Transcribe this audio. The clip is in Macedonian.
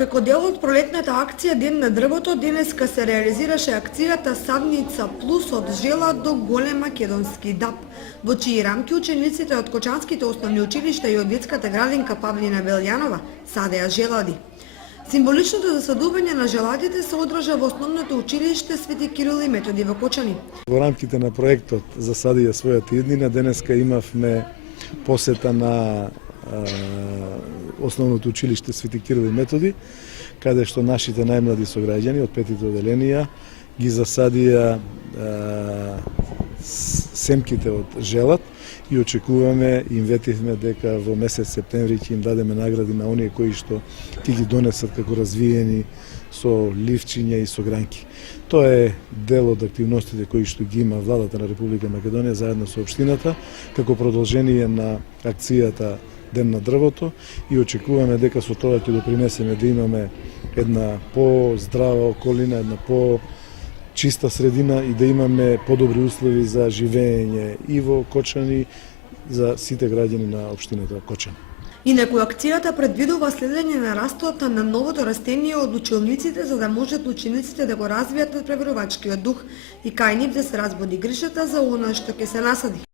Како дел од пролетната акција Ден на дрвото, денеска се реализираше акцијата Садница Плюс од Жела до Голем Македонски ДАП, во чии рамки учениците од Кочанските основни училишта и од детската градинка Павлина Белјанова садеа желади. Символичното засадување на желадите се одржа во основното училиште Свети Кирил и Методи во Кочани. Во рамките на проектот Засадија својата иднина, денеска имавме посета на основното училиште Свети Кирил и Методи, каде што нашите најмлади сограѓани од петите оделенија ги засадија семките од желат и очекуваме и им ветивме дека во месец септември ќе им дадеме награди на оние кои што ќе ги донесат како развиени со ливчиња и со гранки. Тоа е дел од активностите кои што ги има владата на Република Македонија заедно со општината како продолжение на акцијата Ден на дрвото и очекуваме дека со тоа ќе допринесеме да имаме една по-здрава околина, една по-чиста средина и да имаме подобри услови за живење и во Кочани за сите граѓани на општината Кочани. Инаку акцијата предвидува следење на растот на новото растение од училниците за да можат учениците да го развијат надпребарувачкиот дух и кај нив да се разбуди грижата за она што ќе се насади.